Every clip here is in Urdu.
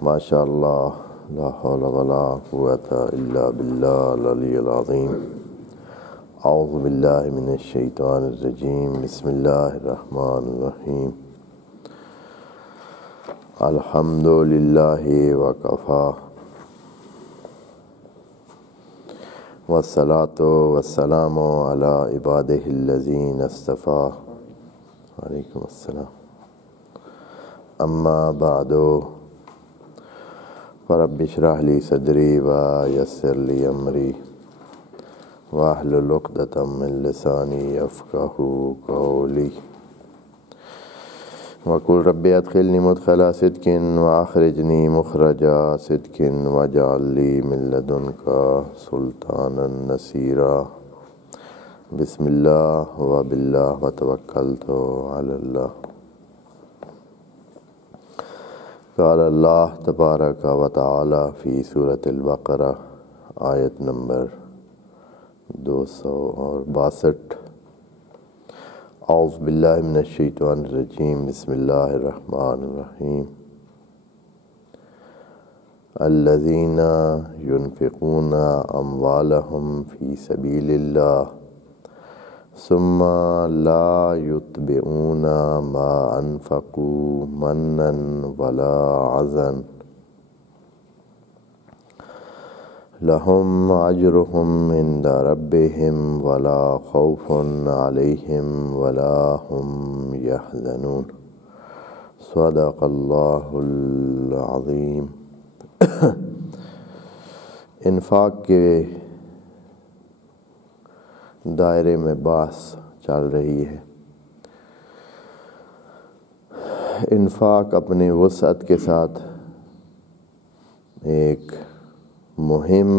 ماشاء اللہ لا حول ولا قوۃ الا باللہ العلی العظیم اعوذ باللہ من الشیطان الرجیم بسم اللہ الرحمن الرحیم الحمد للہ وکفی والصلاۃ والسلام علی عبادہ الذین اصطفی وعلیکم السلام اما بعد فرب اشرح لی صدری ویسر لی امری واحلل عقدۃ من لسانی یفقہوا قولی وقل رب ادخلنی مدخل صدق واخرجنی مخرج صدق واجعل لی من لدنک سلطانا نصیرا بسم اللہ وباللہ وتوکلت علی اللہ۔ قال اللہ تبارک و تعالی فی سورۃ البقرہ آیت نمبر 262 اعوذ باللہ من الشیطان الرجیم بسم اللہ الرحمن الرحیم الذین ينفقون اموالهم فی سبیل اللہ ثم لا يتبعون ما انفقوا منا ولا عذا لهم اجرهم عند ربهم ولا خوف عليهم ولا هم يحزنون صدق اللہ العظیم۔ انفاق کے دائرے میں بحث چل رہی ہے۔ انفاق اپنے وسعت کے ساتھ ایک مہم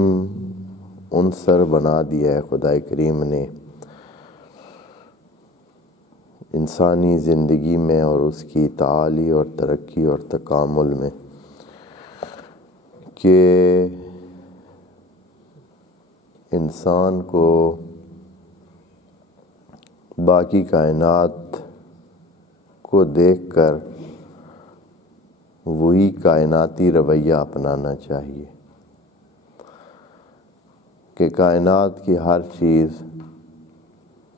عنصر بنا دیا ہے خدا کریم نے انسانی زندگی میں اور اس کی تعالی اور ترقی اور تکامل میں، کہ انسان کو باقی کائنات کو دیکھ کر وہی کائناتی رویہ اپنانا چاہیے کہ کائنات کی ہر چیز،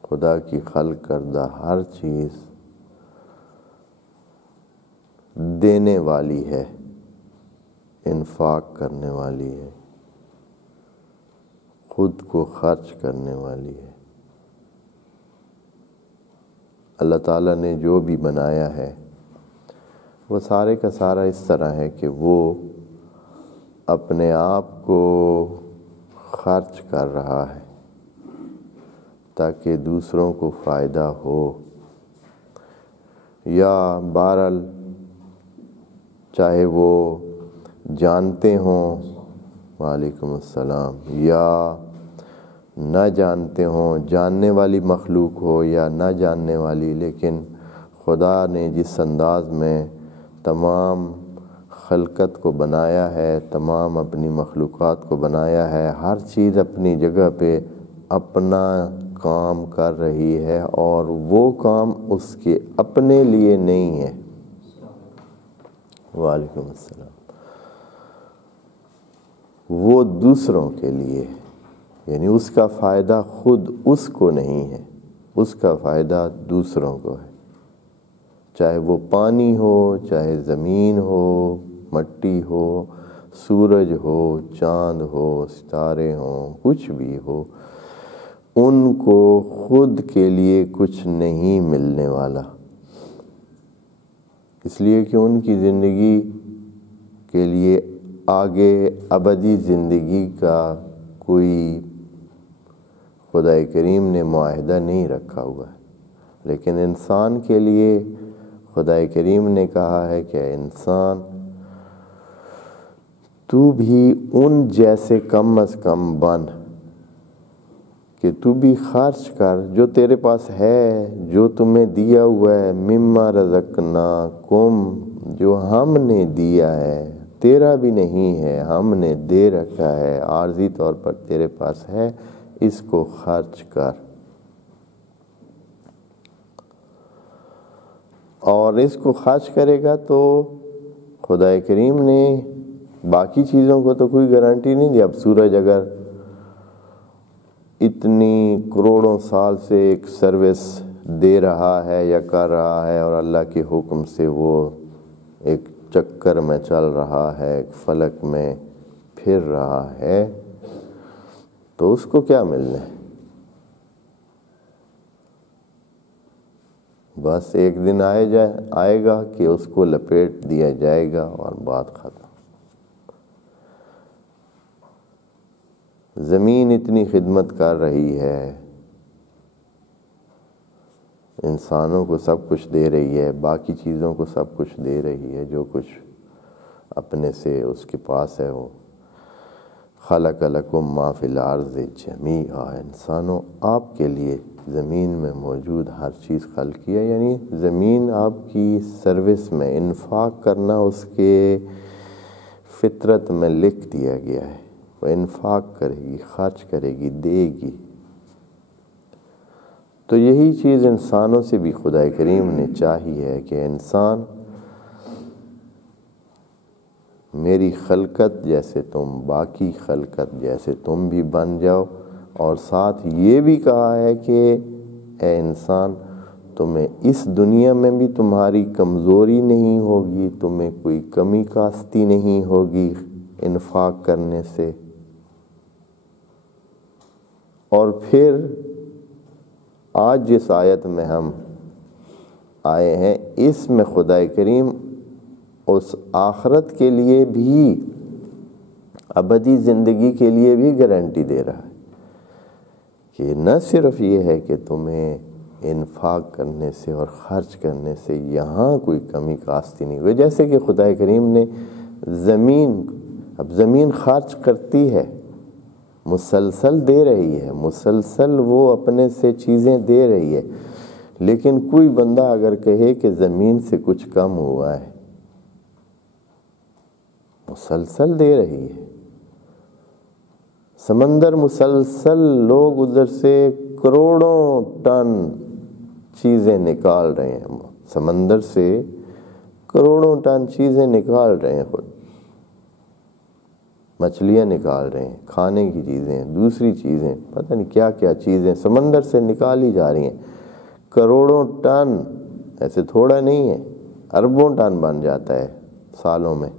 خدا کی خلق کردہ ہر چیز دینے والی ہے، انفاق کرنے والی ہے، خود کو خرچ کرنے والی ہے۔ اللہ تعالیٰ نے جو بھی بنایا ہے وہ سارے کا سارا اس طرح ہے کہ وہ اپنے آپ کو خرچ کر رہا ہے تاکہ دوسروں کو فائدہ ہو، یا بہرحال چاہے وہ جانتے ہوں وعلیکم السلام یا نہ جانتے ہوں، جاننے والی مخلوق ہو یا نہ جاننے والی، لیکن خدا نے جس انداز میں تمام خلقت کو بنایا ہے، تمام اپنی مخلوقات کو بنایا ہے، ہر چیز اپنی جگہ پہ اپنا کام کر رہی ہے، اور وہ کام اس کے اپنے لیے نہیں ہے۔ وعلیکم السلام۔ وہ دوسروں کے لیے ہے، یعنی اس کا فائدہ خود اس کو نہیں ہے، اس کا فائدہ دوسروں کو ہے، چاہے وہ پانی ہو، چاہے زمین ہو، مٹی ہو، سورج ہو، چاند ہو، ستارے ہوں، کچھ بھی ہو، ان کو خود کے لیے کچھ نہیں ملنے والا، اس لیے کہ ان کی زندگی کے لیے آگے ابدی زندگی کا کوئی خدا کریم نے معاہدہ نہیں رکھا ہوا ہے، لیکن انسان کے لیے خدا کریم نے کہا ہے کہ انسان تو بھی ان جیسے کم از کم بن، کہ تو بھی خرچ کر جو تیرے پاس ہے، جو تمہیں دیا ہوا ہے، مما رزقناکم، جو ہم نے دیا ہے، تیرا بھی نہیں ہے، ہم نے دے رکھا ہے، عارضی طور پر تیرے پاس ہے، اس کو خرچ کر، اور اس کو خرچ کرے گا تو خدا کریم نے باقی چیزوں کو تو کوئی گارنٹی نہیں دی. اب سورج اگر اتنی کروڑوں سال سے ایک سروس دے رہا ہے یا کر رہا ہے اور اللہ کے حکم سے وہ ایک چکر میں چل رہا ہے، ایک فلک میں پھر رہا ہے، تو اس کو کیا ملنا ہے؟ بس ایک دن آئے گا کہ اس کو لپیٹ دیا جائے گا اور بات ختم. زمین اتنی خدمت کر رہی ہے، انسانوں کو سب کچھ دے رہی ہے، باقی چیزوں کو سب کچھ دے رہی ہے، جو کچھ اپنے سے اس کے پاس ہے. وہ خلق لکم ما فی الارض جمیعا، انسانوں آپ کے لیے زمین میں موجود ہر چیز خلق کیا. یعنی زمین آپ کی سروس میں انفاق کرنا اس کے فطرت میں لکھ دیا گیا ہے. وہ انفاق کرے گی، خرچ کرے گی، دے گی. تو یہی چیز انسانوں سے بھی خدا کریم نے چاہی ہے کہ انسان میری خلقت جیسے تم، باقی خلقت جیسے تم بھی بن جاؤ. اور ساتھ یہ بھی کہا ہے کہ اے انسان، تمہیں اس دنیا میں بھی تمہاری کمزوری نہیں ہوگی، تمہیں کوئی کمی کاستی نہیں ہوگی انفاق کرنے سے. اور پھر آج جس آیت میں ہم آئے ہیں، اس میں خدا کریم اس آخرت کے لیے بھی، ابدی زندگی کے لیے بھی گارنٹی دے رہا ہے کہ نہ صرف یہ ہے کہ تمہیں انفاق کرنے سے اور خرچ کرنے سے یہاں کوئی کمی کاستی نہیں ہوئی. جیسے کہ خدا کریم نے اب زمین خرچ کرتی ہے، مسلسل دے رہی ہے، مسلسل وہ اپنے سے چیزیں دے رہی ہے. لیکن کوئی بندہ اگر کہے کہ زمین سے کچھ کم ہوا ہے، مسلسل دے رہی ہے. سمندر مسلسل لوگ ادھر سے کروڑوں ٹن چیزیں نکال رہے ہیں، سمندر سے کروڑوں ٹن چیزیں نکال رہے ہیں. خود مچھلیاں نکال رہے ہیں، کھانے کی چیزیں، دوسری چیزیں، پتہ نہیں کیا کیا چیزیں سمندر سے نکالی جا رہی ہیں. کروڑوں ٹن، ایسے تھوڑا نہیں ہے، اربوں ٹن بن جاتا ہے سالوں میں.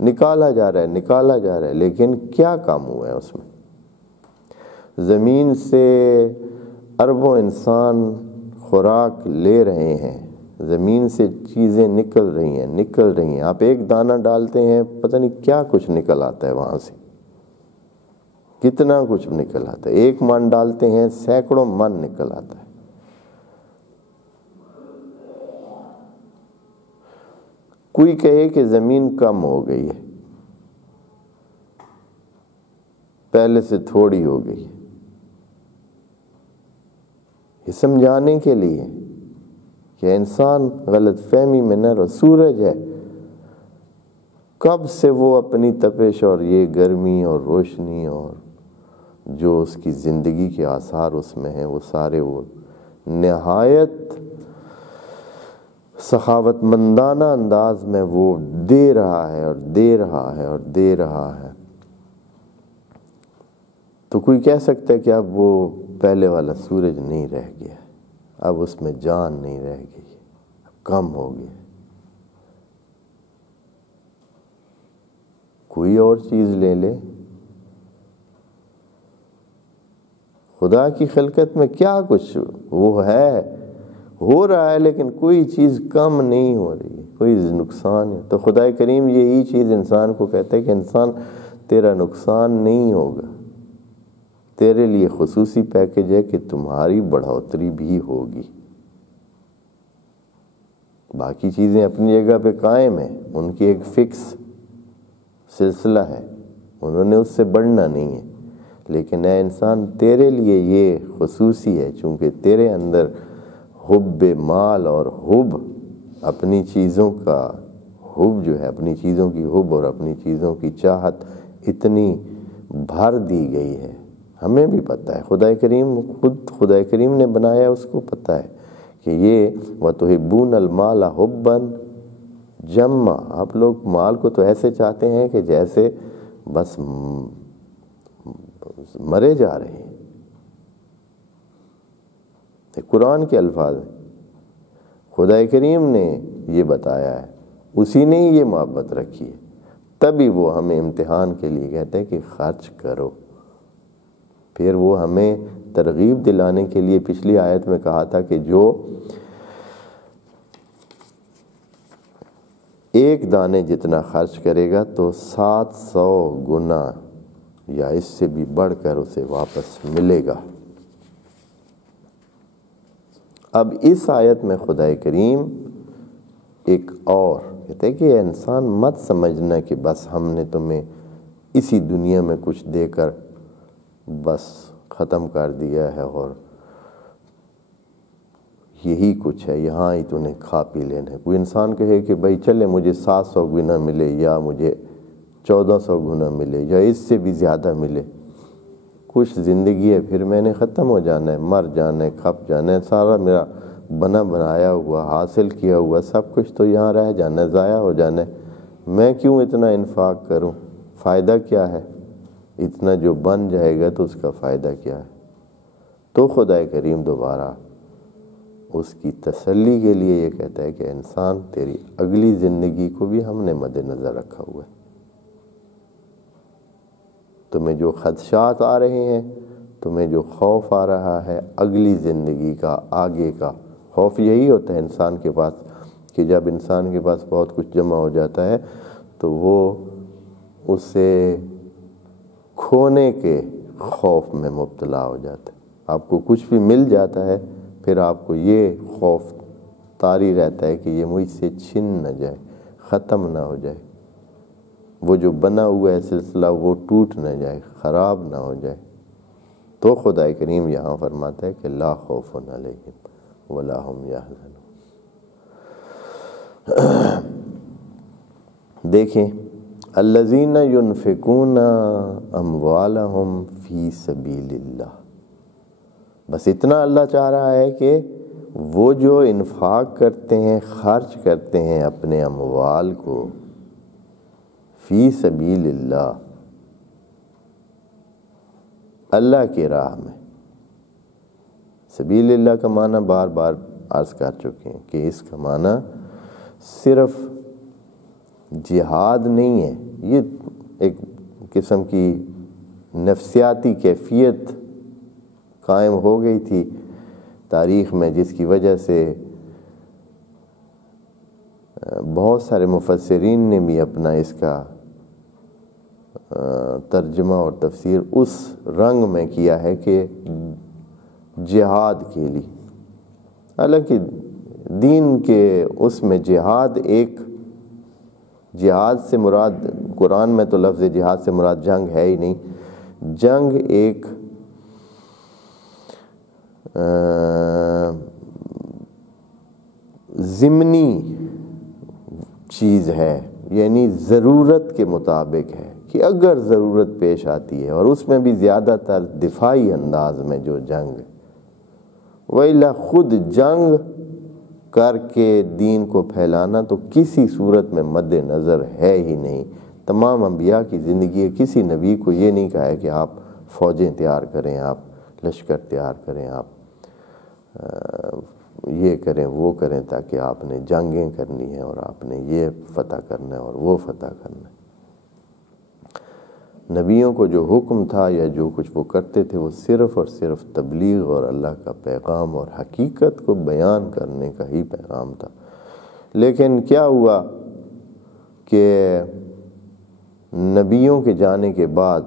نکالا جا رہا ہے. لیکن کیا کام ہوا ہے اس میں؟ زمین سے اربوں انسان خوراک لے رہے ہیں، زمین سے چیزیں نکل رہی ہیں. آپ ایک دانہ ڈالتے ہیں، پتہ نہیں کیا کچھ نکل آتا ہے وہاں سے، کتنا کچھ نکل آتا ہے. ایک من ڈالتے ہیں، سینکڑوں من نکل آتا ہے. کوئی کہے کہ زمین کم ہو گئی ہے، پہلے سے تھوڑی ہو گئی ہے، یہ سمجھانے کے لیے کہ انسان غلط فہمی میں نہ رہو. سورج ہے، کب سے وہ اپنی تپش اور یہ گرمی اور روشنی اور جو اس کی زندگی کے آثار اس میں ہیں، وہ سارے وہ نہایت سخاوت مندانہ انداز میں وہ دے رہا ہے. تو کوئی کہہ سکتا ہے کہ اب وہ پہلے والا سورج نہیں رہ گیا، اب اس میں جان نہیں رہ گئی، اب کم ہو گیا. کوئی اور چیز لے لے. خدا کی خلقت میں کیا کچھ وہ ہے، ہو رہا ہے، لیکن کوئی چیز کم نہیں ہو رہی، کوئی نقصان ہے. تو خدا کریم یہی چیز انسان کو کہتا ہے کہ انسان تیرا نقصان نہیں ہوگا، تیرے لیے خصوصی پیکج ہے کہ تمہاری بڑھوتری بھی ہوگی. باقی چیزیں اپنی جگہ پہ قائم ہیں، ان کی ایک فکس سلسلہ ہے، انہوں نے اس سے بڑھنا نہیں ہے. لیکن اے انسان، تیرے لیے یہ خصوصی ہے، چونکہ تیرے اندر حب مال اور حب اپنی چیزوں کا حب جو ہے، اپنی چیزوں کی حب اور اپنی چیزوں کی چاہت اتنی بھر دی گئی ہے. ہمیں بھی پتہ ہے، خدا کریم نے بنایا، اس کو پتہ ہے کہ یہ وَتُحِبُّونَ الْمَالَ حُبًّا جمع، آپ لوگ مال کو تو ایسے چاہتے ہیں کہ جیسے بس مرے جا رہے ہیں. قرآن کے الفاظ ہیں، خدا کریم نے یہ بتایا ہے، اسی نے ہی یہ محبت رکھی ہے. تبھی وہ ہمیں امتحان کے لیے کہتے ہیں کہ خرچ کرو. پھر وہ ہمیں ترغیب دلانے کے لیے پچھلی آیت میں کہا تھا کہ جو ایک دانے جتنا خرچ کرے گا تو 700 گنا یا اس سے بھی بڑھ کر اسے واپس ملے گا. اب اس آیت میں خدا کریم ایک اور کہتے ہیں کہ انسان مت سمجھنا کہ بس ہم نے تمہیں اسی دنیا میں کچھ دے کر بس ختم کر دیا ہے اور یہی کچھ ہے، یہاں ہی تو نے کھا پی لینا ہے. کوئی انسان کہے کہ بھائی چلے مجھے 700 گنا ملے یا مجھے 1400 گنا ملے یا اس سے بھی زیادہ ملے، کچھ زندگی ہے پھر میں نے ختم ہو جانا ہے، مر جانا ہے، کھپ جانا ہے، سارا میرا بنا بنایا ہوا حاصل کیا ہوا سب کچھ تو یہاں رہ جانا ہے، ضائع ہو جانا ہے. میں کیوں اتنا انفاق کروں؟ فائدہ کیا ہے؟ اتنا جو بن جائے گا تو اس کا فائدہ کیا ہے؟ تو خدا کریم دوبارہ اس کی تسلی کے لیے یہ کہتا ہے کہ انسان تیری اگلی زندگی کو بھی ہم نے مد نظر رکھا ہوا ہے. تمہیں جو خدشات آ رہے ہیں، تمہیں جو خوف آ رہا ہے اگلی زندگی کا، آگے کا خوف، یہی ہوتا ہے انسان کے پاس کہ جب انسان کے پاس بہت کچھ جمع ہو جاتا ہے تو وہ اسے کھونے کے خوف میں مبتلا ہو جاتا ہے. آپ کو کچھ بھی مل جاتا ہے پھر آپ کو یہ خوف طاری رہتا ہے کہ یہ مجھ سے چھن نہ جائے، ختم نہ ہو جائے، وہ جو بنا ہوا ہے سلسلہ وہ ٹوٹ نہ جائے، خراب نہ ہو جائے. تو خدا کریم یہاں فرماتا ہے کہ لا خوف علیہم ولا هم یحزنون. دیکھیں الذین ینفقون اموالہم فی سبیل اللہ، بس اتنا اللہ چاہ رہا ہے کہ وہ جو انفاق کرتے ہیں، خرچ کرتے ہیں اپنے اموال کو فی سبیل اللہ، اللہ کی راہ میں. سبیل اللہ کا معنی بار بار عرض کر چکے ہیں کہ اس کا معنی صرف جہاد نہیں ہے. یہ ایک قسم کی نفسیاتی کیفیت قائم ہو گئی تھی تاریخ میں، جس کی وجہ سے بہت سارے مفسرین نے بھی اپنا اس کا ترجمہ اور تفسیر اس رنگ میں کیا ہے کہ جہاد کے لیے. حالانکہ دین کے اس میں جہاد ایک، جہاد سے مراد قرآن میں تو لفظ جہاد سے مراد جنگ ہے ہی نہیں. جنگ ایک ضمنی چیز ہے، یعنی ضرورت کے مطابق ہے کہ اگر ضرورت پیش آتی ہے، اور اس میں بھی زیادہ تر دفاعی انداز میں جو جنگ ہے. وَإِلَّا خود جنگ کر کے دین کو پھیلانا تو کسی صورت میں مد نظر ہے ہی نہیں. تمام انبیاء کی زندگی کسی نبی کو یہ نہیں کہا ہے کہ آپ فوجیں تیار کریں، آپ لشکر تیار کریں، آپ یہ کریں وہ کریں، تاکہ آپ نے جنگیں کرنی ہیں اور آپ نے یہ فتح کرنا ہے اور وہ فتح کرنا ہے. نبیوں کو جو حکم تھا یا جو کچھ وہ کرتے تھے وہ صرف اور صرف تبلیغ اور اللہ کا پیغام اور حقیقت کو بیان کرنے کا ہی پیغام تھا. لیکن کیا ہوا کہ نبیوں کے جانے کے بعد،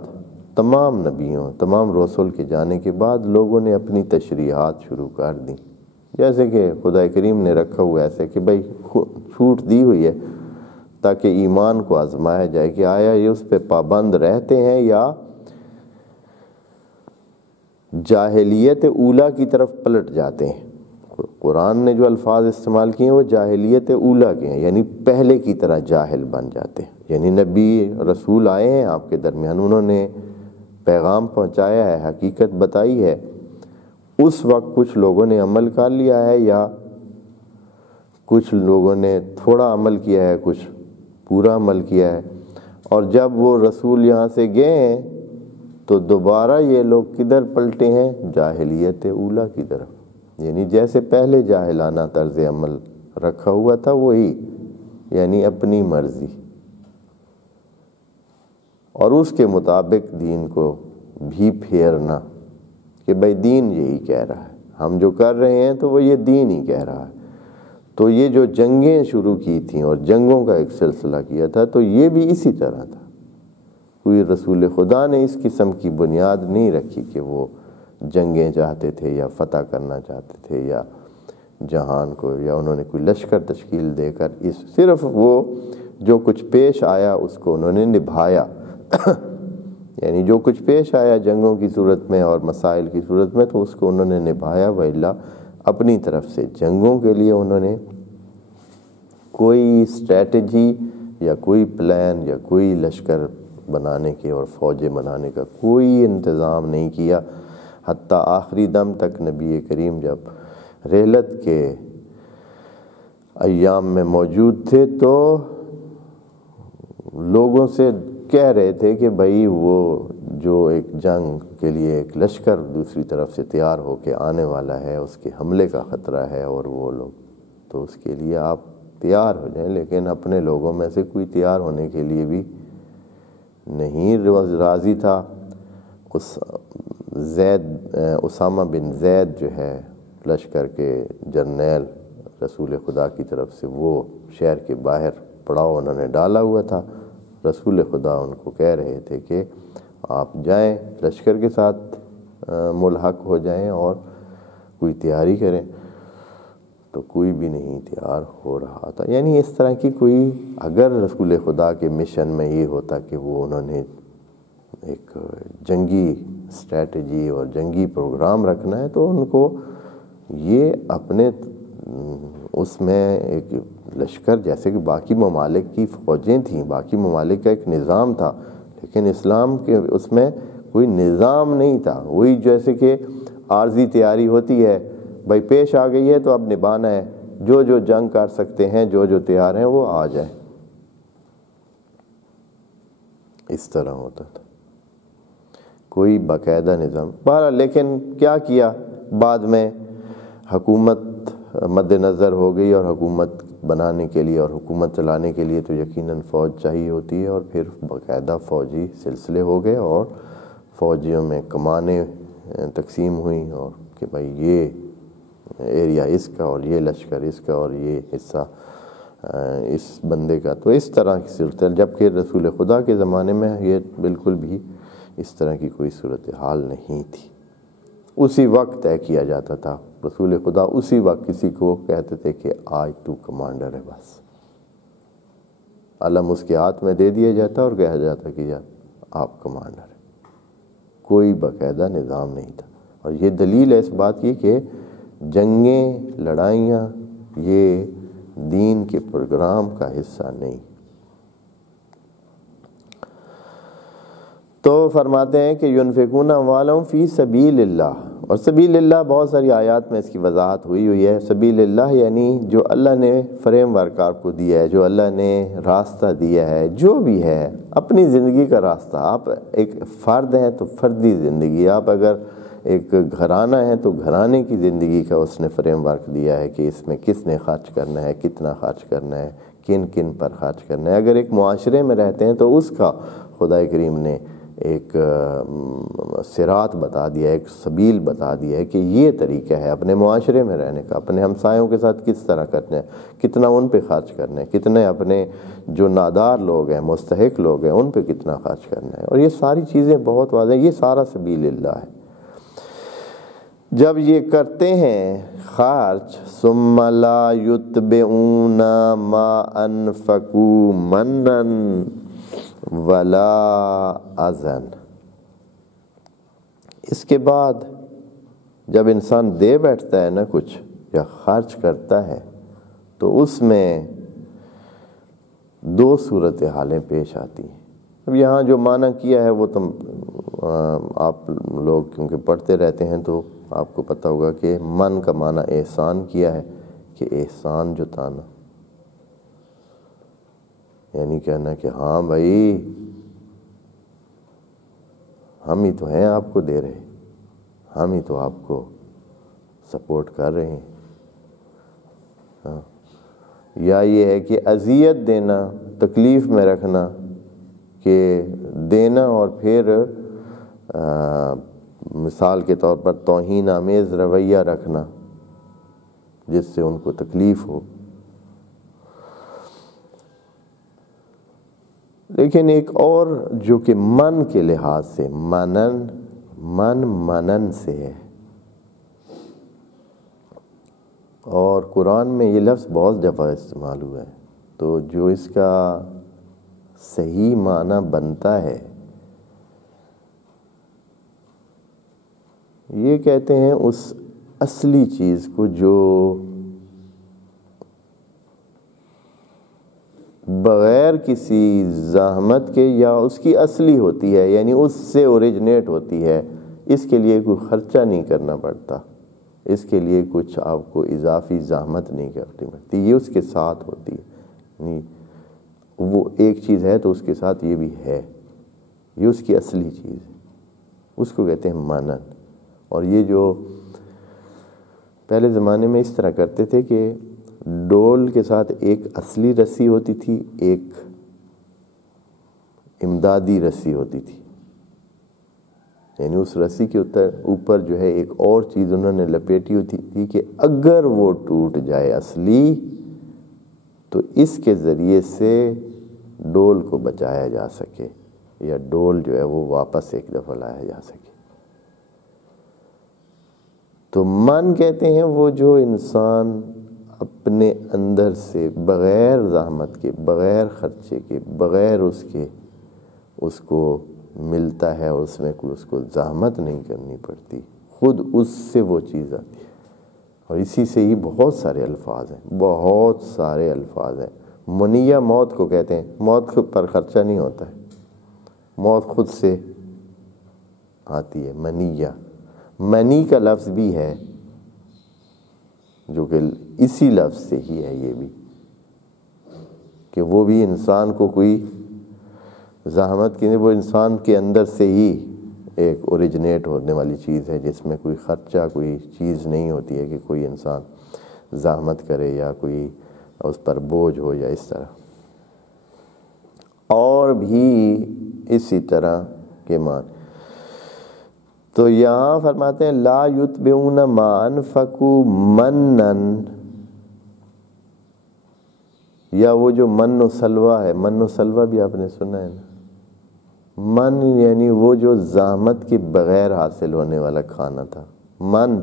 تمام نبیوں، تمام رسول کے جانے کے بعد لوگوں نے اپنی تشریحات شروع کر دیں. جیسے کہ خدا کریم نے رکھا ہوا ایسے کہ بھائی چھوٹ دی ہوئی ہے تاکہ ایمان کو آزمایا جائے کہ آیا یہ اس پہ پابند رہتے ہیں یا جاہلیت اولیٰ کی طرف پلٹ جاتے ہیں. قرآن نے جو الفاظ استعمال کیے ہیں وہ جاہلیت اولیٰ کے ہیں، یعنی پہلے کی طرح جاہل بن جاتے ہیں. یعنی نبی رسول آئے ہیں آپ کے درمیان، انہوں نے پیغام پہنچایا ہے، حقیقت بتائی ہے، اس وقت کچھ لوگوں نے عمل کر لیا ہے یا کچھ لوگوں نے تھوڑا عمل کیا ہے، کچھ پورا عمل کیا ہے، اور جب وہ رسول یہاں سے گئے ہیں تو دوبارہ یہ لوگ کدھر پلٹے ہیں؟ جاہلیت اولیٰ کی طرف، یعنی جیسے پہلے جاہلانہ طرز عمل رکھا ہوا تھا وہی، یعنی اپنی مرضی، اور اس کے مطابق دین کو بھی پھیرنا کہ بھائی دین یہی کہہ رہا ہے، ہم جو کر رہے ہیں تو وہ یہ دین ہی کہہ رہا ہے۔ تو یہ جو جنگیں شروع کی تھیں اور جنگوں کا ایک سلسلہ کیا تھا، تو یہ بھی اسی طرح تھا۔ کوئی رسول خدا نے اس قسم کی بنیاد نہیں رکھی کہ وہ جنگیں چاہتے تھے یا فتح کرنا چاہتے تھے یا جہان کو، یا انہوں نے کوئی لشکر تشکیل دے کر صرف وہ جو کچھ پیش آیا اس کو انہوں نے نبھایا یعنی جو کچھ پیش آیا جنگوں کی صورت میں اور مسائل کی صورت میں تو اس کو انہوں نے نبھایا، وإلا اپنی طرف سے جنگوں کے لیے انہوں نے کوئی اسٹریٹجی یا کوئی پلان یا کوئی لشکر بنانے کے اور فوجیں بنانے کا کوئی انتظام نہیں کیا، حتیٰ آخری دم تک نبی کریم جب رحلت کے ایام میں موجود تھے تو لوگوں سے کہہ رہے تھے کہ بھائی وہ جو ایک جنگ کے لیے ایک لشکر دوسری طرف سے تیار ہو کے آنے والا ہے، اس کے حملے کا خطرہ ہے، اور وہ لوگ تو اس کے لیے آپ تیار ہو جائیں، لیکن اپنے لوگوں میں سے کوئی تیار ہونے کے لیے بھی نہیں راضی تھا۔ اسامہ بن زید جو ہے لشکر کے جرنیل رسول خدا کی طرف سے، وہ شہر کے باہر پڑاؤ انہوں نے ڈالا ہوا تھا۔ رسول خدا ان کو کہہ رہے تھے کہ آپ جائیں لشکر کے ساتھ ملحق ہو جائیں اور کوئی تیاری کریں، تو کوئی بھی نہیں تیار ہو رہا تھا۔ یعنی اس طرح کی کوئی، اگر رسول خدا کے مشن میں یہ ہوتا کہ وہ انہوں نے ایک جنگی اسٹریٹجی اور جنگی پروگرام رکھنا ہے تو ان کو یہ اپنے اس میں ایک لشکر، جیسے کہ باقی ممالک کی فوجیں تھیں، باقی ممالک کا ایک نظام تھا، لیکن اسلام کے اس میں کوئی نظام نہیں تھا۔ وہی جیسے کہ عارضی تیاری ہوتی ہے، بھائی پیش آ گئی ہے تو اب نبھانا ہے، جو جو جنگ کر سکتے ہیں، جو جو تیار ہیں وہ آ جائیں، اس طرح ہوتا تھا، کوئی باقاعدہ نظام۔ بہرحال لیکن کیا کیا بعد میں، حکومت مد نظر ہو گئی، اور حکومت بنانے کے لیے اور حکومت چلانے کے لیے تو یقیناً فوج چاہیے ہوتی ہے، اور پھر باقاعدہ فوجی سلسلے ہو گئے اور فوجیوں میں کمانیں تقسیم ہوئیں، اور کہ بھائی یہ ایریا اس کا اور یہ لشکر اس کا اور یہ حصہ اس بندے کا، تو اس طرح کی صورت، جبکہ رسول خدا کے زمانے میں یہ بالکل بھی اس طرح کی کوئی صورتحال نہیں تھی۔ اسی وقت طے کیا جاتا تھا، رسول خدا اسی وقت کسی کو کہتے تھے کہ آج تو کمانڈر ہے، بس علم اس کے ہاتھ میں دے دیا جاتا اور کہا جاتا کہ یار آپ کمانڈر ہیں، کوئی باقاعدہ نظام نہیں تھا۔ اور یہ دلیل ہے اس بات کی کہ جنگیں، لڑائیاں یہ دین کے پروگرام کا حصہ نہیں۔ تو فرماتے ہیں کہ ينفقون اموالهم فی سبیل اللہ، اور سبیل اللہ بہت ساری آیات میں اس کی وضاحت ہوئی ہے۔ سبیل اللہ یعنی جو اللہ نے فریم ورک آپ کو دیا ہے، جو اللہ نے راستہ دیا ہے، جو بھی ہے اپنی زندگی کا راستہ۔ آپ ایک فرد ہیں تو فردی زندگی، آپ اگر ایک گھرانہ ہے تو گھرانے کی زندگی کا اس نے فریم ورک دیا ہے کہ اس میں کس نے خرچ کرنا ہے، کتنا خرچ کرنا ہے، کن کن پر خرچ کرنا ہے۔ اگر ایک معاشرے میں رہتے ہیں تو اس کا خدا کریم نے ایک صراط بتا دیا، ایک سبیل بتا دیا ہے کہ یہ طریقہ ہے اپنے معاشرے میں رہنے کا، اپنے ہمسایوں کے ساتھ کس طرح کرنا ہے، کتنا ان پہ خرچ کرنا ہے، کتنے اپنے جو نادار لوگ ہیں، مستحق لوگ ہیں، ان پہ کتنا خرچ کرنا ہے، اور یہ ساری چیزیں بہت واضح ہیں۔ یہ سارا سبیل اللہ ہے۔ جب یہ کرتے ہیں خرچ، ثم لا یتبعون ما انفقوا منا ولا اذن، اس کے بعد جب انسان دے بیٹھتا ہے نا کچھ یا خرچ کرتا ہے تو اس میں دو صورتحالیں پیش آتی ہیں۔ اب یہاں جو معنی کیا ہے وہ تم آپ لوگ کیونکہ پڑھتے رہتے ہیں تو آپ کو پتہ ہوگا کہ من کا معنی احسان کیا ہے، کہ احسان جتانا، یعنی کہنا کہ ہاں بھائی ہم ہی تو ہیں آپ کو دے رہے، ہم ہی تو آپ کو سپورٹ کر رہے ہیں. ہاں. یا یہ ہے کہ اذیت دینا، تکلیف میں رکھنا، کہ دینا اور پھر مثال کے طور پر توہین آمیز رویہ رکھنا جس سے ان کو تکلیف ہو. لیکن ایک اور جو کہ من کے لحاظ سے منن سے ہے، اور قرآن میں یہ لفظ بہت دفعہ استعمال ہوا ہے، تو جو اس کا صحیح معنی بنتا ہے یہ کہتے ہیں اس اصلی چیز کو جو بغیر کسی زحمت کے یا اس کی اصلی ہوتی ہے، یعنی اس سے اوریجنیٹ ہوتی ہے، اس کے لیے کوئی خرچہ نہیں کرنا پڑتا، اس کے لیے کچھ آپ کو اضافی زحمت نہیں کرنی پڑتی، یہ اس کے ساتھ ہوتی ہے. یعنی وہ ایک چیز ہے تو اس کے ساتھ یہ بھی ہے، یہ اس کی اصلی چیز ہے، اس کو کہتے ہیں منن. اور یہ جو پہلے زمانے میں اس طرح کرتے تھے کہ ڈول کے ساتھ ایک اصلی رسی ہوتی تھی، ایک امدادی رسی ہوتی تھی، یعنی اس رسی کے اوپر جو ہے ایک اور چیز انہوں نے لپیٹی ہوتی تھی کہ اگر وہ ٹوٹ جائے اصلی تو اس کے ذریعے سے ڈول کو بچایا جا سکے، یا ڈول جو ہے وہ واپس ایک دفعہ لایا جا سکے. تو من کہتے ہیں وہ جو انسان اپنے اندر سے بغیر زحمت کے، بغیر خرچے کے، بغیر اس کو ملتا ہے، اور اس میں کوئی اس کو زحمت نہیں کرنی پڑتی، خود اس سے وہ چیز آتی ہے. اور اسی سے ہی بہت سارے الفاظ ہیں، بہت سارے الفاظ ہیں. منیہ موت کو کہتے ہیں، موت پر خرچہ نہیں ہوتا ہے، موت خود سے آتی ہے. منیہ، منی کا لفظ بھی ہے جو کہ اسی لفظ سے ہی ہے، یہ بھی کہ وہ بھی انسان کو کوئی زحمت کی نہیں، وہ انسان کے اندر سے ہی ایک اوریجنیٹ ہونے والی چیز ہے، جس میں کوئی خرچہ، کوئی چیز نہیں ہوتی ہے کہ کوئی انسان زحمت کرے یا کوئی اس پر بوجھ ہو یا اس طرح. اور بھی اسی طرح کے معنی. تو یہاں فرماتے ہیں لا یتبعون ما انفقوا منن، یا وہ جو من و سلوہ ہے، من و سلوہ بھی آپ نے سنا ہے نا. من یعنی وہ جو زحمت کے بغیر حاصل ہونے والا کھانا تھا، من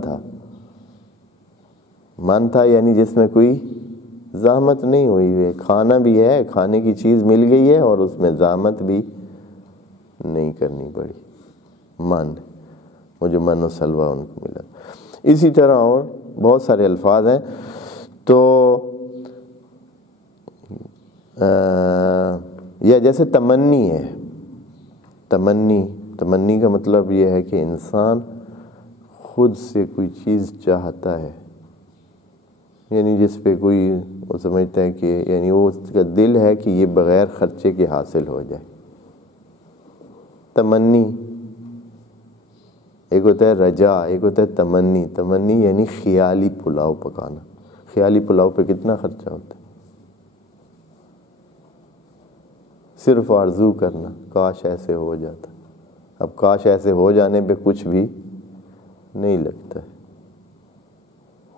تھا یعنی جس میں کوئی زحمت نہیں ہوئی ہے، کھانا بھی ہے، کھانے کی چیز مل گئی ہے اور اس میں زحمت بھی نہیں کرنی پڑی. من، وہ جو من و سلوہ ان کو ملا. اسی طرح اور بہت سارے الفاظ ہیں. تو یا جیسے تمنی ہے، تمنی کا مطلب یہ ہے کہ انسان خود سے کوئی چیز چاہتا ہے، یعنی جس پہ کوئی وہ سمجھتا ہے کہ یعنی وہ اس کا دل ہے کہ یہ بغیر خرچے کے حاصل ہو جائے. تمنی ایک ہوتا ہے رجا، ایک ہوتا ہے تمنی یعنی خیالی پلاؤ پکانا. خیالی پلاؤ پہ کتنا خرچہ ہوتا ہے، صرف آرزو کرنا، کاش ایسے ہو جاتا. اب کاش ایسے ہو جانے پہ کچھ بھی نہیں لگتا ہے،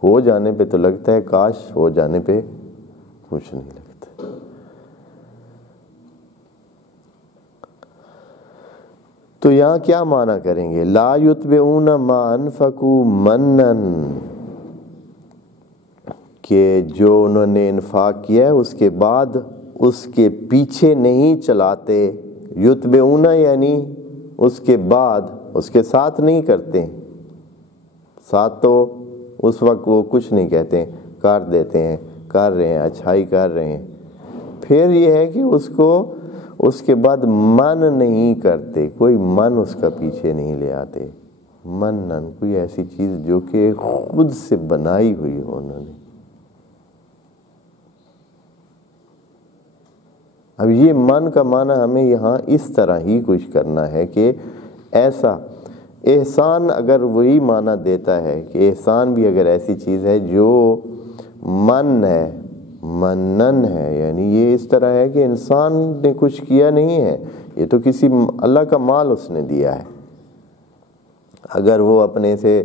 ہو جانے پہ تو لگتا ہے، کاش ہو جانے پہ کچھ نہیں لگتا. تو یہاں کیا معنی کریں گے؟ لا یتبعون ما انفقوا منن، کہ جو انہوں نے انفاق کیا ہے اس کے بعد اس کے پیچھے نہیں چلاتے. یتبعون یعنی اس کے بعد اس کے ساتھ نہیں کرتے، ساتھ تو اس وقت وہ کچھ نہیں کہتے، کر دیتے ہیں، کر رہے ہیں، اچھائی کر رہے ہیں. پھر یہ ہے کہ اس کو اس کے بعد من نہیں کرتے، کوئی من اس کا پیچھے نہیں لے آتے. منن کوئی ایسی چیز جو کہ خود سے بنائی ہوئی ہو انہوں نے، اب یہ من کا معنی ہمیں یہاں اس طرح ہی کچھ کرنا ہے کہ ایسا احسان اگر وہی معنی دیتا ہے کہ احسان بھی اگر ایسی چیز ہے جو من ہے، منن ہے، یعنی یہ اس طرح ہے کہ انسان نے کچھ کیا نہیں ہے، یہ تو کسی اللہ کا مال اس نے دیا ہے۔ اگر وہ اپنے سے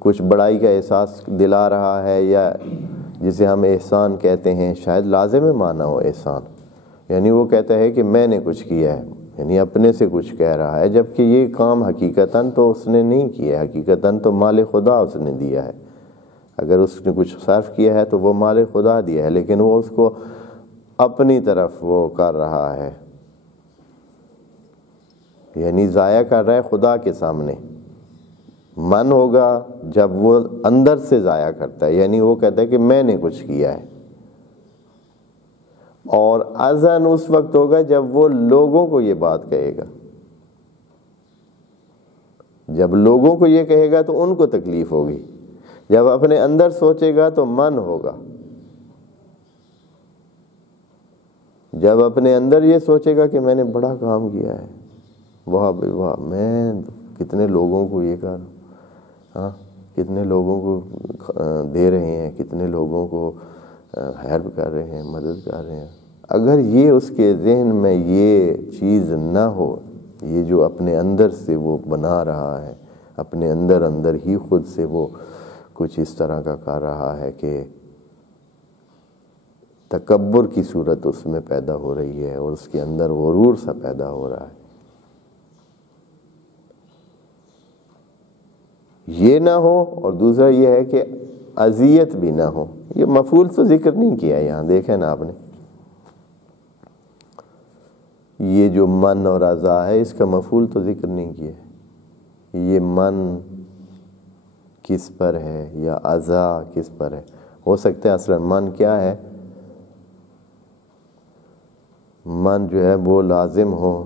کچھ بڑائی کا احساس دلا رہا ہے، یا جسے ہم احسان کہتے ہیں، شاید لازم معنی ہو احسان، یعنی وہ کہتا ہے کہ میں نے کچھ کیا ہے، یعنی اپنے سے کچھ کہہ رہا ہے، جبکہ یہ کام حقیقتاً تو اس نے نہیں کیا ہے، حقیقتاً تو مال خدا اس نے دیا ہے۔ اگر اس نے کچھ صرف کیا ہے تو وہ مال خدا دیا ہے، لیکن وہ اس کو اپنی طرف وہ کر رہا ہے، یعنی ضائع کر رہا ہے خدا کے سامنے۔ من ہوگا جب وہ اندر سے ضائع کرتا ہے، یعنی وہ کہتا ہے کہ میں نے کچھ کیا ہے، اور اذن اس وقت ہوگا جب وہ لوگوں کو یہ بات کہے گا۔ جب لوگوں کو یہ کہے گا تو ان کو تکلیف ہوگی، جب اپنے اندر سوچے گا تو من ہوگا، جب اپنے اندر یہ سوچے گا کہ میں نے بڑا کام کیا ہے، واہ بھائی واہ، میں کتنے لوگوں کو یہ کر، ہاں کتنے لوگوں کو دے رہے ہیں، کتنے لوگوں کو ہیلپ کر رہے ہیں، مدد کر رہے ہیں۔ اگر یہ اس کے ذہن میں یہ چیز نہ ہو، یہ جو اپنے اندر سے وہ بنا رہا ہے، اپنے اندر ہی خود سے وہ کچھ اس طرح کا کر رہا ہے کہ تکبر کی صورت اس میں پیدا ہو رہی ہے، اور اس کے اندر غرور سا پیدا ہو رہا ہے، یہ نہ ہو۔ اور دوسرا یہ ہے کہ اذیت بھی نہ ہو۔ یہ مفعول تو ذکر نہیں کیا یہاں، دیکھیں نا آپ نے، یہ جو من اور اذا ہے اس کا مفعول تو ذکر نہیں کیا ہے۔ یہ من کس پر ہے یا اذا کس پر ہے؟ ہو سکتا ہے اصلا من کیا ہے، من جو ہے وہ لازم ہو،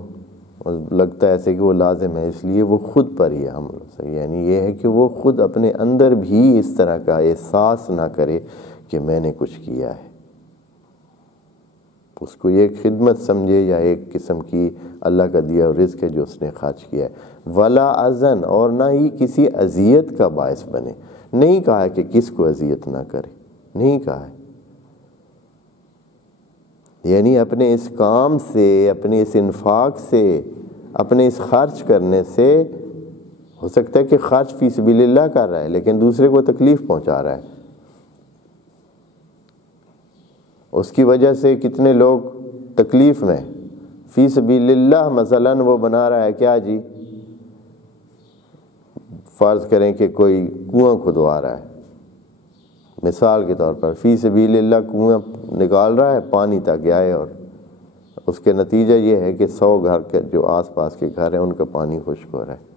اور لگتا ہے ایسے کہ وہ لازم ہے، اس لیے وہ خود پر ہی حمل ہو سکے، یعنی یہ ہے کہ وہ خود اپنے اندر بھی اس طرح کا احساس نہ کرے کہ میں نے کچھ کیا ہے، اس کو یہ خدمت سمجھے یا ایک قسم کی اللہ کا دیا رزق ہے جو اس نے خرچ کیا ہے۔ ولا اذن، اور نہ ہی کسی اذیت کا باعث بنے۔ نہیں کہا ہے کہ کس کو اذیت نہ کرے، نہیں کہا ہے، یعنی اپنے اس کام سے، اپنے اس انفاق سے، اپنے اس خرچ کرنے سے، ہو سکتا ہے کہ خرچ فی سبیل اللہ کر رہا ہے لیکن دوسرے کو تکلیف پہنچا رہا ہے، اس کی وجہ سے کتنے لوگ تکلیف میں۔ فی سبیل اللہ مثلاً وہ بنا رہا ہے کیا جی، فرض کریں کہ کوئی کنواں کھدوا رہا ہے، مثال کے طور پر فی سبیل اللہ کنواں نکال رہا ہے پانی تک آئے، اور اس کے نتیجہ یہ ہے کہ 100 گھر کے جو آس پاس کے گھر ہیں ان کا پانی خشک ہو رہا ہے۔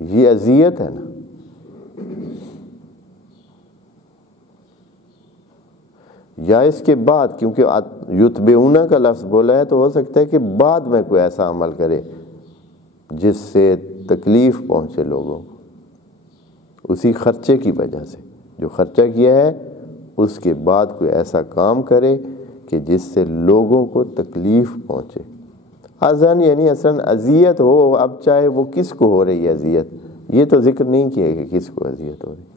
یہ اذیت ہے نا۔ یا اس کے بعد، کیونکہ یتبعون کا لفظ بولا ہے تو ہو سکتا ہے کہ بعد میں کوئی ایسا عمل کرے جس سے تکلیف پہنچے لوگوں کو، اسی خرچے کی وجہ سے جو خرچہ کیا ہے اس کے بعد کوئی ایسا کام کرے کہ جس سے لوگوں کو تکلیف پہنچے۔ اذن یعنی اصلاً اذیت ہو، اب چاہے وہ کس کو ہو رہی ہے اذیت، یہ تو ذکر نہیں کیا کہ کس کو اذیت ہو رہی۔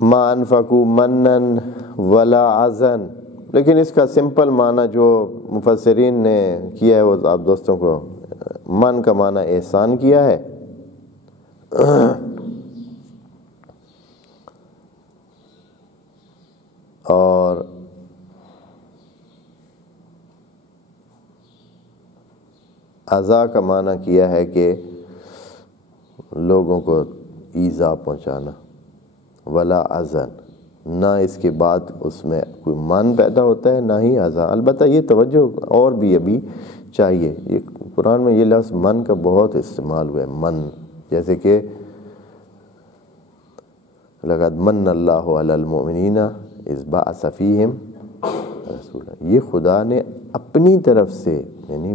ما انفقوا منن ولا اذن، لیکن اس کا سمپل معنی جو مفسرین نے کیا ہے وہ آپ دوستوں کو، من کا معنی احسان کیا ہے، اور اذا کا معنی کیا ہے کہ لوگوں کو ایذا پہنچانا۔ ولا اذن، نہ اس کے بعد اس میں کوئی من پیدا ہوتا ہے نہ ہی اذا۔ البتہ یہ توجہ اور بھی ابھی چاہیے، یہ قرآن میں یہ لفظ من کا بہت استعمال ہوا ہے، من، جیسے کہ لقد من اللہ علی المؤمنین اذ بعث فیہم رسولا، یہ خدا نے اپنی طرف سے یعنی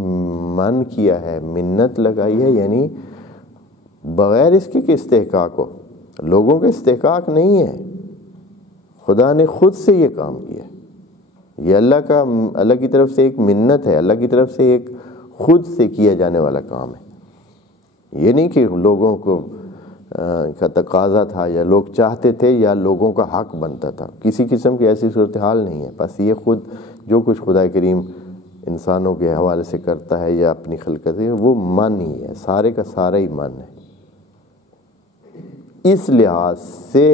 من کیا ہے، منت لگائی ہے، یعنی بغیر اس کے کہ استحقاق ہو، لوگوں کا استحقاق نہیں ہے، خدا نے خود سے یہ کام کیا. یہ اللہ کی طرف سے ایک منت ہے، اللہ کی طرف سے ایک خود سے کیا جانے والا کام ہے. یہ نہیں کہ لوگوں کو کا تقاضا تھا یا لوگ چاہتے تھے یا لوگوں کا حق بنتا تھا. کسی قسم کی ایسی صورتحال نہیں ہے. بس یہ خود جو کچھ خدا کریم انسانوں کے حوالے سے کرتا ہے یا اپنی خلقت ہے، وہ من ہی ہے، سارے کا سارا ہی من ہے. اس لحاظ سے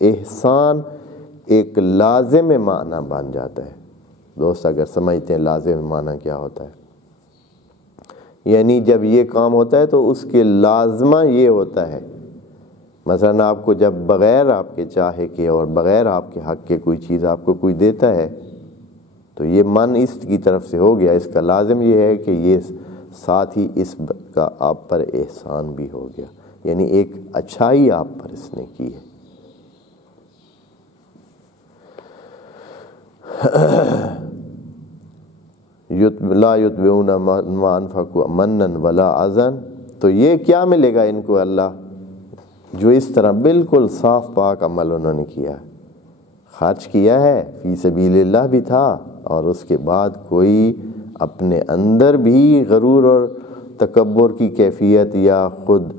احسان ایک لازم معنی بن جاتا ہے. دوست اگر سمجھتے ہیں لازم معنی کیا ہوتا ہے، یعنی جب یہ کام ہوتا ہے تو اس کے لازمہ یہ ہوتا ہے. مثلا آپ کو جب بغیر آپ کے چاہے کے اور بغیر آپ کے حق کے کوئی چیز آپ کو کوئی دیتا ہے تو یہ من اس کی طرف سے ہو گیا. اس کا لازم یہ ہے کہ یہ ساتھ ہی اس کا آپ پر احسان بھی ہو گیا، یعنی ایک اچھائی آپ پر اس نے کی ہے. لا یتبعون ما انفقوا منا ولا اذن. تو یہ کیا ملے گا ان کو اللہ؟ جو اس طرح بالکل صاف پاک عمل انہوں نے کیا، خرچ کیا ہے، فی سبیل اللہ بھی تھا، اور اس کے بعد کوئی اپنے اندر بھی غرور اور تکبر کی کیفیت یا خود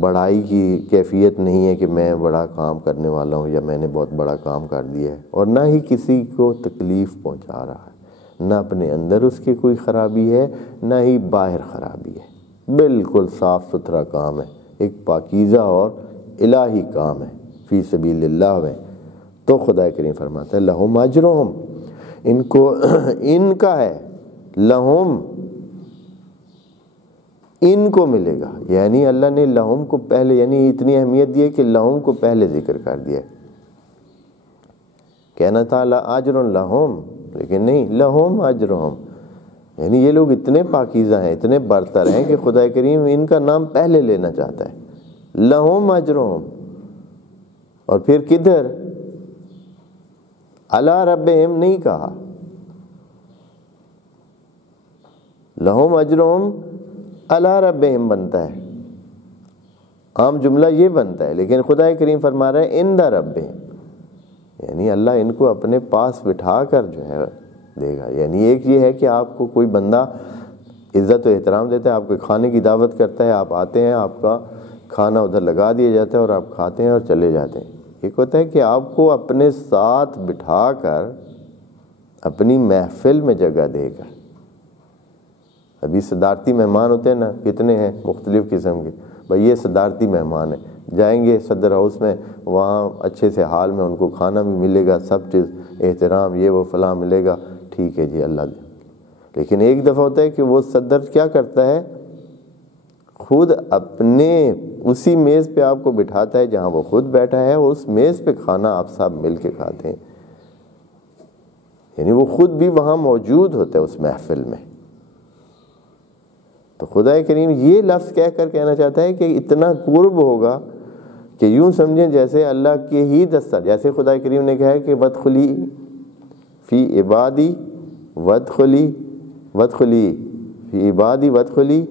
بڑائی کی کیفیت نہیں ہے کہ میں بڑا کام کرنے والا ہوں یا میں نے بہت بڑا کام کر دیا ہے، اور نہ ہی کسی کو تکلیف پہنچا رہا ہے، نہ اپنے اندر اس کی کوئی خرابی ہے نہ ہی باہر خرابی ہے. بالکل صاف ستھرا کام ہے، ایک پاکیزہ اور الہی کام ہے فی سبیل اللہ میں. تو خدا کریم فرماتا ہے لہم اجرہم، ان کو ان کا ہے، لہم ان کو ملے گا. یعنی اللہ نے لہم کو پہلے، یعنی اتنی اہمیت دی ہے کہ لہم کو پہلے ذکر کر دیا. کہنا تھا اجر لہم، لیکن نہیں، لہم اجرہم. یعنی یہ لوگ اتنے پاکیزہ ہیں، اتنے برتر ہیں کہ خدا کریم ان کا نام پہلے لینا چاہتا ہے. لہم اجرہم، اور پھر کدھر؟ علی ربہم نہیں کہا، لہم اجرہم علی ربہم بنتا ہے، عام جملہ یہ بنتا ہے، لیکن خدا کریم فرما رہا ہے عند ربہم، یعنی اللہ ان کو اپنے پاس بٹھا کر جو ہے دے گا. یعنی ایک یہ ہے کہ آپ کو کوئی بندہ عزت و احترام دیتا ہے، آپ کو کھانے کی دعوت کرتا ہے، آپ آتے ہیں، آپ کا کھانا ادھر لگا دیا جاتا ہے اور آپ کھاتے ہیں اور چلے جاتے ہیں. ایک ہوتا ہے کہ آپ کو اپنے ساتھ بٹھا کر اپنی محفل میں جگہ دے گا. ابھی صدارتی مہمان ہوتے ہیں نا، کتنے ہیں مختلف قسم کے. بھائی یہ صدارتی مہمان ہیں، جائیں گے صدر ہاؤس میں، وہاں اچھے سے حال میں ان کو کھانا بھی ملے گا، سب چیز احترام یہ وہ فلاں ملے گا، ٹھیک ہے جی اللہ دے. لیکن ایک دفعہ ہوتا ہے کہ وہ صدر کیا کرتا ہے، خود اپنے اسی میز پہ آپ کو بٹھاتا ہے جہاں وہ خود بیٹھا ہے، اس میز پہ کھانا آپ سب مل کے کھاتے ہیں. یعنی وہ خود بھی وہاں موجود ہوتا ہے اس محفل میں. تو خدا کریم یہ لفظ کہہ کر کہنا چاہتا ہے کہ اتنا قرب ہوگا کہ یوں سمجھیں جیسے اللہ کے ہی دستر، جیسے خدا کریم نے کہا ہے کہ وادخلی فی عبادی وادخلی فی عبادی وادخلی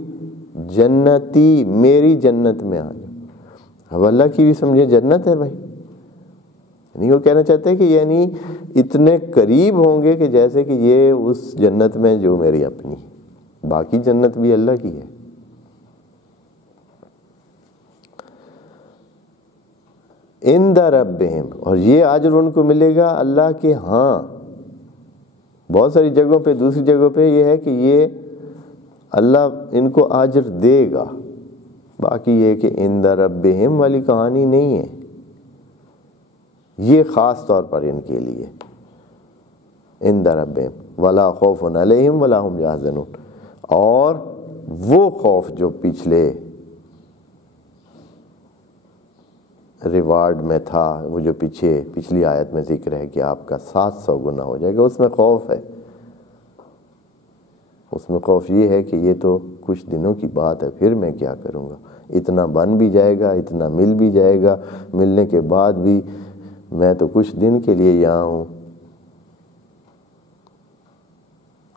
جنتی، میری جنت میں آ جاؤ. اب اللہ کی بھی سمجھے جنت ہے بھائی. یعنی وہ کہنا چاہتے ہیں کہ یعنی اتنے قریب ہوں گے کہ جیسے کہ یہ اس جنت میں جو میری اپنی ہے، باقی جنت بھی اللہ کی ہے. عند ربہم، اور یہ اجر ان کو ملے گا اللہ کے ہاں. بہت ساری جگہوں پہ، دوسری جگہوں پہ یہ ہے کہ یہ اللہ ان کو اجر دے گا. باقی یہ کہ عند ربہم والی کہانی نہیں ہے، یہ خاص طور پر ان کے لیے عند ربہم ولا خوف علیہم ولا ہم یحزنون. اور وہ خوف جو پچھلے ریوارڈ میں تھا، وہ جو پچھلی آیت میں ذکر ہے کہ آپ کا 700 گنا ہو جائے گا، اس میں خوف ہے. اس میں خوف یہ ہے کہ یہ تو کچھ دنوں کی بات ہے، پھر میں کیا کروں گا. اتنا بن بھی جائے گا، اتنا مل بھی جائے گا، ملنے کے بعد بھی میں تو کچھ دن کے لیے یہاں ہوں،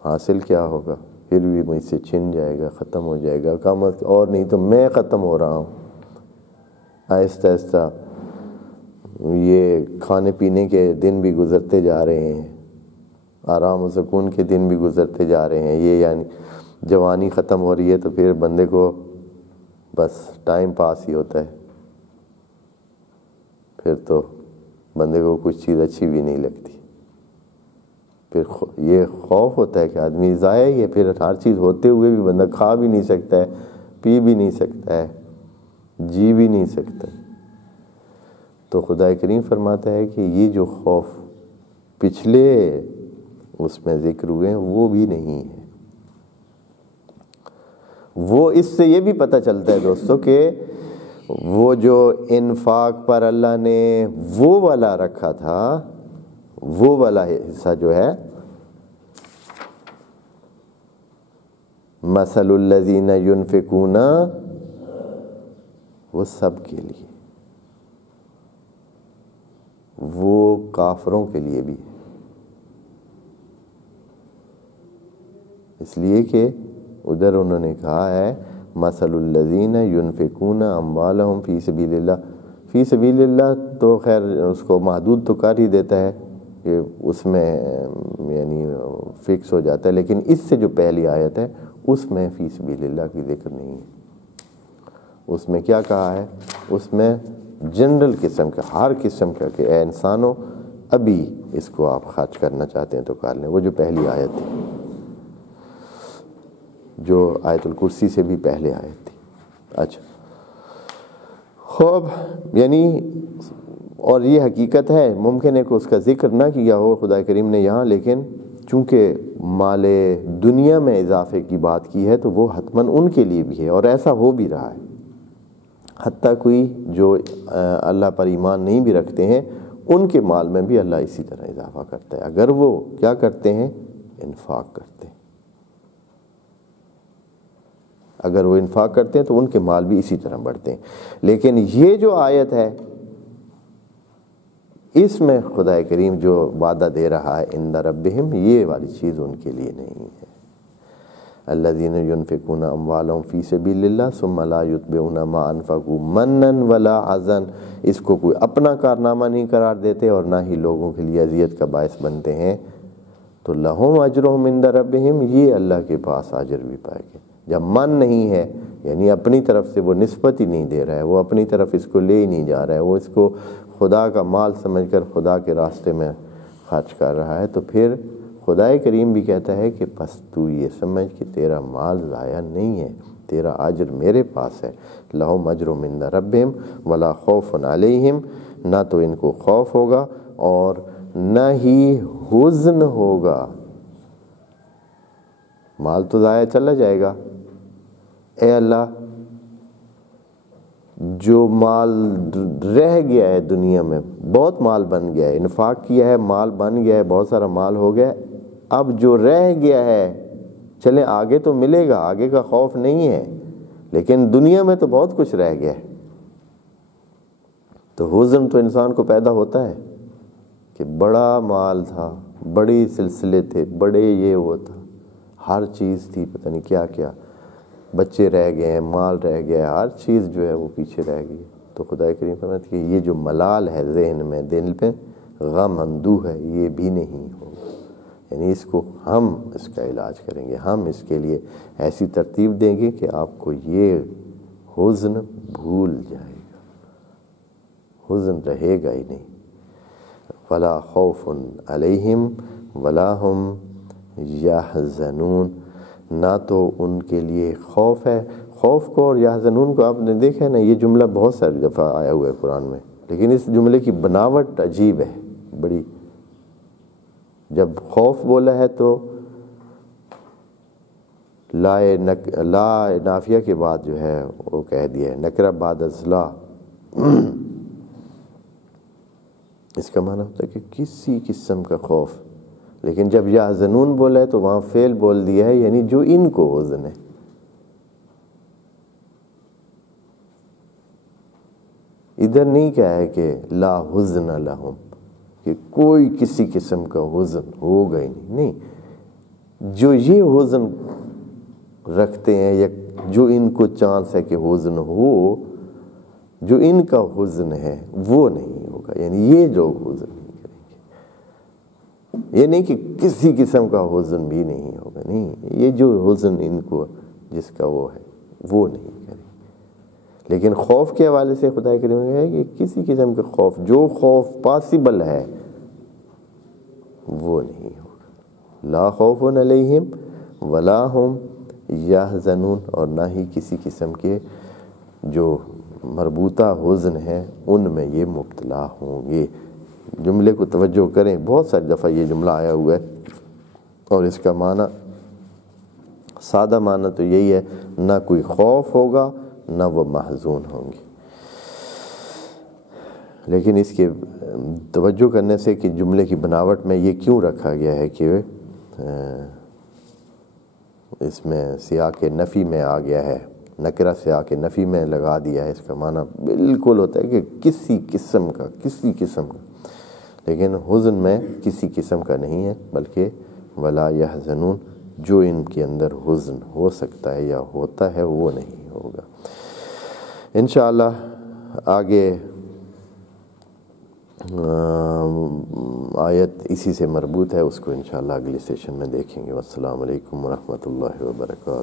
حاصل کیا ہوگا؟ پھر بھی مجھ سے چھن جائے گا، ختم ہو جائے گا، کم اور نہیں تو میں ختم ہو رہا ہوں. آہستہ آہستہ یہ کھانے پینے کے دن بھی گزرتے جا رہے ہیں، آرام و سکون کے دن بھی گزرتے جا رہے ہیں، یہ یعنی جوانی ختم ہو رہی ہے تو پھر بندے کو بس ٹائم پاس ہی ہوتا ہے، پھر تو بندے کو کچھ چیز اچھی بھی نہیں لگتی، پھر یہ خوف ہوتا ہے کہ آدمی ضائع ہی ہے، پھر ہر چیز ہوتے ہوئے بھی بندہ کھا بھی نہیں سکتا ہے، پی بھی نہیں سکتا ہے، جی بھی نہیں سکتا۔ تو خدا کریم فرماتا ہے کہ یہ جو خوف پچھلے اس میں ذکر ہوئے ہیں وہ بھی نہیں ہے۔ وہ اس سے یہ بھی پتہ چلتا ہے دوستو کہ وہ جو انفاق پر اللہ نے وہ والا رکھا تھا، وہ والا حصہ جو ہے مثل الذین ينفقون، وہ سب کے لیے، وہ کافروں کے لیے بھی ہے، اس لیے کہ ادھر انہوں نے کہا ہے مثل الذین ينفقون اموالهم فی سبیل اللہ، فی سبیل اللہ تو خیر اس کو محدود تو کر ہی دیتا ہے کہ اس میں یعنی فکس ہو جاتا ہے، لیکن اس سے جو پہلی آیت ہے اس میں فی سبیل اللہ کی ذکر نہیں ہے۔ اس میں کیا کہا ہے؟ اس میں جنرل قسم کا، ہر قسم کا کہ اے انسانوں ابھی اس کو آپ خرچ کرنا چاہتے ہیں تو کر لیں، وہ جو پہلی آیت ہے جو آیت الکرسی سے بھی پہلے آیت تھی۔ اچھا خوب، یعنی اور یہ حقیقت ہے، ممکن ہے کہ اس کا ذکر نہ کیا ہو خدا کریم نے یہاں، لیکن چونکہ مال دنیا میں اضافے کی بات کی ہے تو وہ حتماً ان کے لیے بھی ہے، اور ایسا ہو بھی رہا ہے۔ حتیٰ کوئی جو اللہ پر ایمان نہیں بھی رکھتے ہیں ان کے مال میں بھی اللہ اسی طرح اضافہ کرتا ہے، اگر وہ کیا کرتے ہیں؟ انفاق کرتے ہیں۔ اگر وہ انفاق کرتے ہیں تو ان کے مال بھی اسی طرح بڑھتے ہیں۔ لیکن یہ جو آیت ہے اس میں خدا کریم جو وعدہ دے رہا ہے عند ربہم، یہ والی چیز ان کے لیے نہیں ہے۔ الذین ينفقون اموالهم فی سبیل اللہ ثم لا یتبعون ما انفقوا منا ولا حزن، اس کو کوئی اپنا کارنامہ نہیں قرار دیتے اور نہ ہی لوگوں کے لیے اذیت کا باعث بنتے ہیں، تو لہم اجرہم عند ربہم، یہ اللہ کے پاس اجر بھی پائے گے۔ جب من نہیں ہے یعنی اپنی طرف سے وہ نسبت ہی نہیں دے رہا ہے، وہ اپنی طرف اس کو لے ہی نہیں جا رہا ہے، وہ اس کو خدا کا مال سمجھ کر خدا کے راستے میں خرچ کر رہا ہے، تو پھر خدا کریم بھی کہتا ہے کہ بس تو یہ سمجھ کہ تیرا مال ضائع نہیں ہے، تیرا اجر میرے پاس ہے۔ لہم اجرہم عند ربہم ولا خوف علیہم، نہ تو ان کو خوف ہوگا اور نہ ہی حزن ہوگا۔ مال تو ضائع چلا جائے گا، اے اللہ جو مال رہ گیا ہے دنیا میں، بہت مال بن گیا ہے، انفاق کیا ہے، مال بن گیا ہے، بہت سارا مال ہو گیا ہے، اب جو رہ گیا ہے چلیں آگے تو ملے گا، آگے کا خوف نہیں ہے، لیکن دنیا میں تو بہت کچھ رہ گیا ہے، تو حزن تو انسان کو پیدا ہوتا ہے کہ بڑا مال تھا، بڑے سلسلے تھے، بڑے یہ وہ تھا، ہر چیز تھی، پتہ نہیں کیا کیا، بچے رہ گئے ہیں، مال رہ گیا، ہر چیز جو ہے وہ پیچھے رہ گئی۔ تو خدا کریم فرماتا ہے کہ یہ جو ملال ہے ذہن میں، دل پہ غم اندوہ ہے، یہ بھی نہیں ہوگا، یعنی اس کو ہم اس کا علاج کریں گے، ہم اس کے لیے ایسی ترتیب دیں گے کہ آپ کو یہ حزن بھول جائے گا، حزن رہے گا ہی نہیں۔ ولا خوف علیہم ولا ہم یحزنون، نہ تو ان کے لیے خوف ہے۔ خوف کو اور یحزنون کو آپ نے دیکھا ہے نا، یہ جملہ بہت ساری دفعہ آیا ہوا ہے قرآن میں، لیکن اس جملے کی بناوٹ عجیب ہے بڑی۔ جب خوف بولا ہے تو لا نافیہ کے بعد جو ہے وہ کہہ دیا ہے نکرہ بعد از لا، اس کا معنی ہوتا ہے کہ کسی قسم کا خوف، لیکن جب یحزنون بولا ہے تو وہاں فعل بول دیا ہے، یعنی جو ان کو حزن ہے۔ ادھر نہیں کہا ہے کہ لا حزن لہم، کہ کوئی کسی قسم کا حزن ہوگا ہی نہیں، جو یہ حزن رکھتے ہیں یا جو ان کو چانس ہے کہ حزن ہو، جو ان کا حزن ہے وہ نہیں ہوگا، یعنی یہ لوگ حزن نہیں کریں گے. یہ نہیں کہ کسی قسم کا حزن بھی نہیں ہوگا، نہیں، یہ جو حزن ان کو جس کا وہ ہے وہ نہیں کریں. لیکن خوف کے حوالے سے خدا کریم نے ہے کہ کسی قسم کے خوف، جو خوف پاسبل ہے وہ نہیں ہوگا. لا خوف علیہم ولا هم یحزنون، اور نہ ہی کسی قسم کے جو مربوطہ حزن ہیں ان میں یہ مبتلا ہوں گے. جملے کو توجہ کریں، بہت ساری دفعہ یہ جملہ آیا ہوا ہے اور اس کا معنی سادہ معنی تو یہی ہے، نہ کوئی خوف ہوگا نہ وہ محزون ہوں گے. لیکن اس کے توجہ کرنے سے کہ جملے کی بناوٹ میں یہ کیوں رکھا گیا ہے کہ اس میں سیاق نفی میں آ گیا ہے، نکرہ سیاق نفی میں لگا دیا ہے، اس کا معنی بالکل ہوتا ہے کہ کسی قسم کا، لیکن حزن میں کسی قسم کا نہیں ہے، بلکہ ولا یحزنون، جو ان کے اندر حزن ہو سکتا ہے یا ہوتا ہے وہ نہیں ہوگا. انشاءاللہ آگے آیت اسی سے مربوط ہے، اس کو انشاءاللہ اگلی سیشن میں دیکھیں گے. والسلام علیکم ورحمۃ اللہ وبرکاتہ.